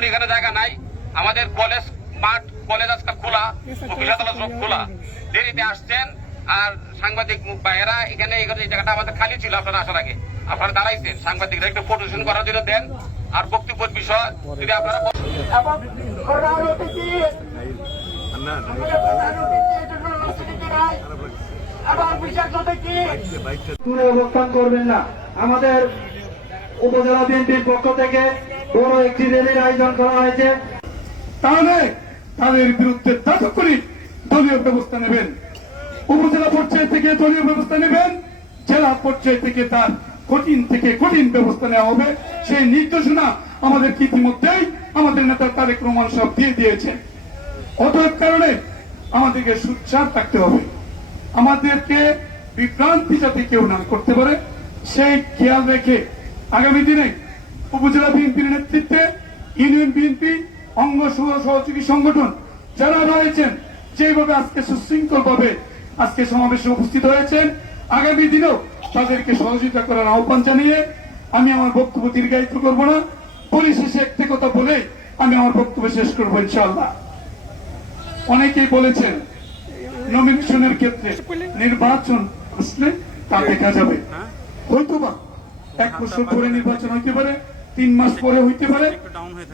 করি, এখানে জায়গা নাই। আমাদের কলেজ মাঠ, কলেজ আজকাল খোলা, অফিস আদালত সব খোলা। দেরিতে আসছেন আর সাংবাদিক ভাইয়েরা এখানে এই জায়গাটা আমাদের খালি ছিল। আপনারা আসার আগে আপনারা দাঁড়াইছেন, সাংবাদিকরা একটু প্রদর্শন করার জন্য দেন। আর বক্তব্যের বিষয় যদি আপনারা অবস্থান করবেন না। আমাদের উপজেলা বিএনপির পক্ষ থেকে বড় একটি র্যালির আয়োজন করা হয়েছে। তাহলে তাদের বিরুদ্ধে তাৎক্ষণিক দলীয় ব্যবস্থা নেবেন। উপজেলা পর্যায় থেকে দলীয় ব্যবস্থা নেবেন, জেলা পর্যায় থেকে তার কঠিন থেকে কঠিন ব্যবস্থা নেওয়া হবে। সেই নির্দেশনা আমাদের ইতিমধ্যেই আমাদের নেতা তারেক রহমান সাহেব দিয়ে দিয়েছেন। অতএব কারণে আমাদেরকে সোচ্চার থাকতে হবে। আমাদেরকে বিভ্রান্তি যাতে কেউ না করতে পারে সেই খেয়াল রেখে আগামী দিনে উপজেলা বিএনপির নেতৃত্বে ইউনিয়ন বিএনপি অঙ্গ সহযোগী সংগঠন যারা রয়েছেন, যেভাবে আজকে সুশৃঙ্খল ভাবে আজকে সমাবেশে উপস্থিত হয়েছেন, আগামী দিনেও তাদেরকে সহযোগিতা করার আহ্বান জানিয়ে আমি আমার বক্তব্য দীর্ঘায়িত করব না। পরিশেষে একটি কথা বলে আমি আমার বক্তব্য শেষ করবো ইনশাআল্লাহ। অনেকেই বলেছেন নমিনেশনের ক্ষেত্রে নির্বাচন আসলে তা দেখা যাবে, হয়তোবা 1 বছর পরে নির্বাচন হইতে পারে, 3 মাস পরে হইতে পারে,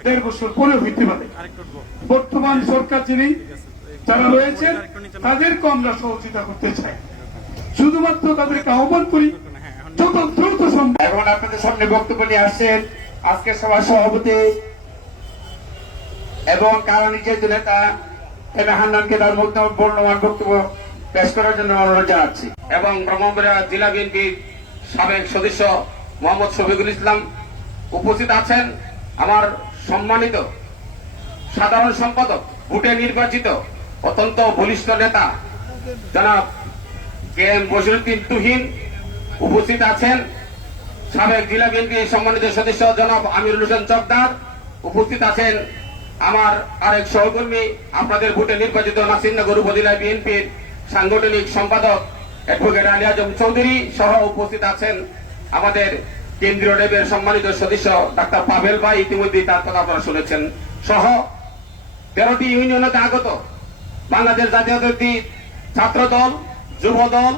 1.5 বছর পরে হইতে পারে। বর্তমান সরকার যিনি যারা রয়েছেন তাদেরকে আমরা সহযোগিতা করতে চাই, শুধুমাত্র তাদেরকে আহ্বান করি যত দ্রুত সম্ভব। এখন আপনাদের সামনে বক্তব্য নিয়ে আসছেন আজকে সভার সভাপতি এবং কারণী যেহেতু নেতা হান্নানকে তার মূল্যবান বক্তব্য পেশ করার জন্য অনুরোধ জানাচ্ছি। এবং ব্রহ্মপুরা জেলা বিএনপির সাবেক সদস্য মোহাম্মদ শফিকুল ইসলাম উপস্থিত আছেন। আমার সম্মানিত সাধারণ সম্পাদক, ভোটে নির্বাচিত অত্যন্ত বলিষ্ঠ নেতা জনাব KM বশিরউদ্দিন তুহিন উপস্থিত আছেন। সাবেক জেলা বিএনপির সম্মানিত সদস্য জনাব আমিরুল হোসেন চকদার উপস্থিত আছেন। আমার আরেক সহকর্মী, আপনাদের ভোটে নির্বাচিত নাসিরনগর উপজেলা বিএনপির সাংগঠনিক সম্পাদক অ্যাডভোকেট আলী আজম চৌধুরী সহ উপস্থিত আছেন। আমাদের কেন্দ্রীয় র্যাবের সম্মানিত সদস্য ডাক্তার পাভেল ভাই, ইতিমধ্যেই তার কথা আপনারা শুনেছেন, সহ 13টি ইউনিয়নে আগত বাংলাদেশ জাতীয়তাবাদী ছাত্র দল, যুব দল,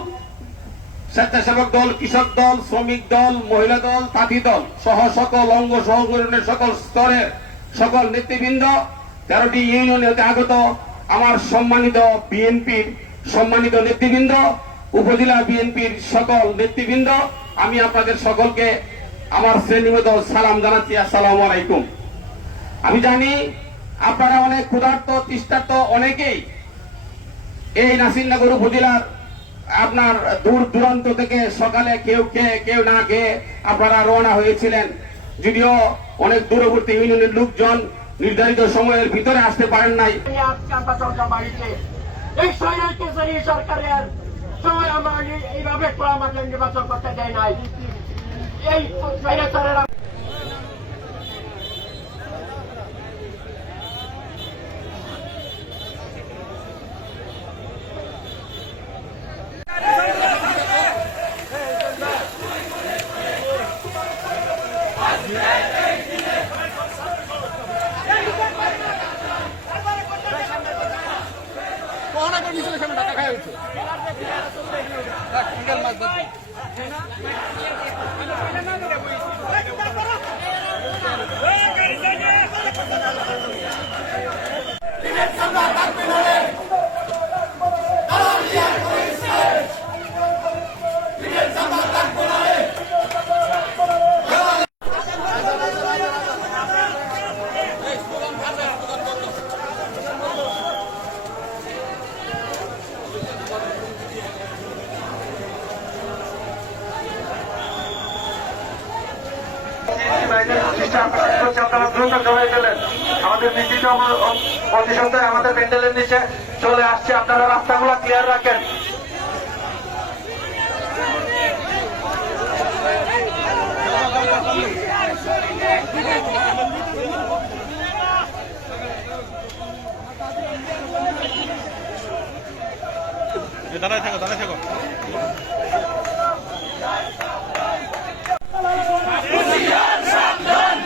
স্বেচ্ছাসেবক দল, কৃষক দল, শ্রমিক দল, মহিলা দল, তাঁতি দল সহ সকল অঙ্গ সংগঠনের সকল স্তরের সকল নেতৃবৃন্দ, 13টি ইউনিয়নে আগত আমার সম্মানিত বিএনপির সম্মানিত নেতৃবৃন্দ, উপজেলা বিএনপির সকল নেতৃবৃন্দ, আমি আপনাদের সকলকে আমার শ্রেণীমত সালাম জানাচ্ছি। আসসালামু আলাইকুম। আমি জানি আপনারা অনেক ক্ষুধার্ত তৃষ্ণার্ত, অনেকেই এই নাসিরনগর উপজেলার আপনার দূর দূরান্ত থেকে সকালে কেউ খেয়ে কেউ না খেয়ে আপনারা রওনা হয়েছিলেন। যদিও অনেক দূরবর্তী ইউনিয়নের লোকজন নির্ধারিত সময়ের ভিতরে আসতে পারেন নাই। সরকারের সময় আমার এইভাবে আমাকে নির্বাচন করতে দেয় নাই। এই টাকা খাওয়া হয়েছে। আপনারা দ্রুত জড়াই ফেলেন। আমাদের নিশ্চিত অতি সত্ত্বর আমাদের প্যান্ডেলের নিচে চলে আসছে। আপনারা রাস্তাগুলো ক্লিয়ার রাখেন। দাঁড়ায় থাকো, দাঁড়ায় থাকো। সাবধান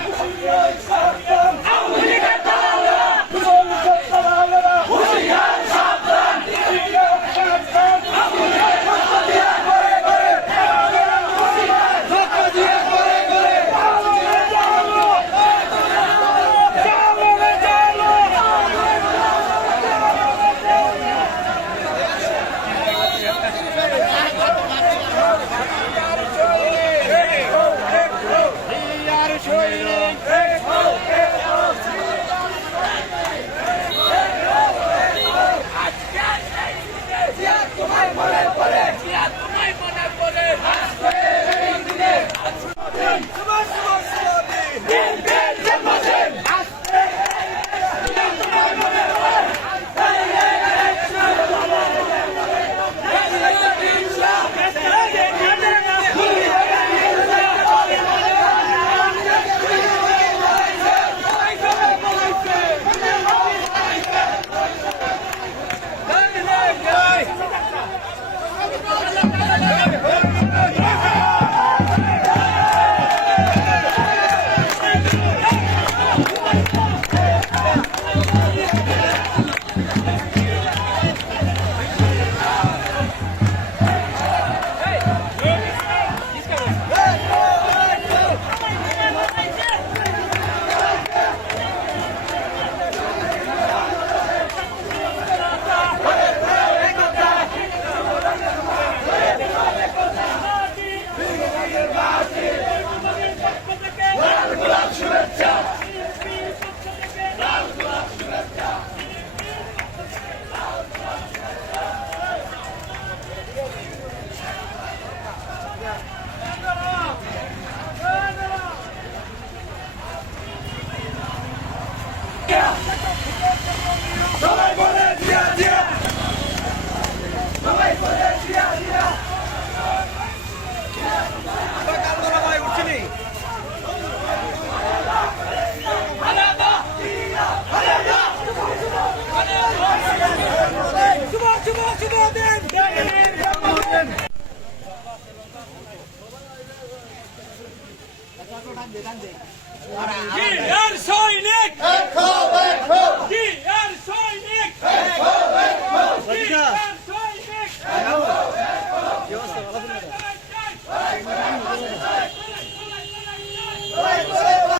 জিয়াদ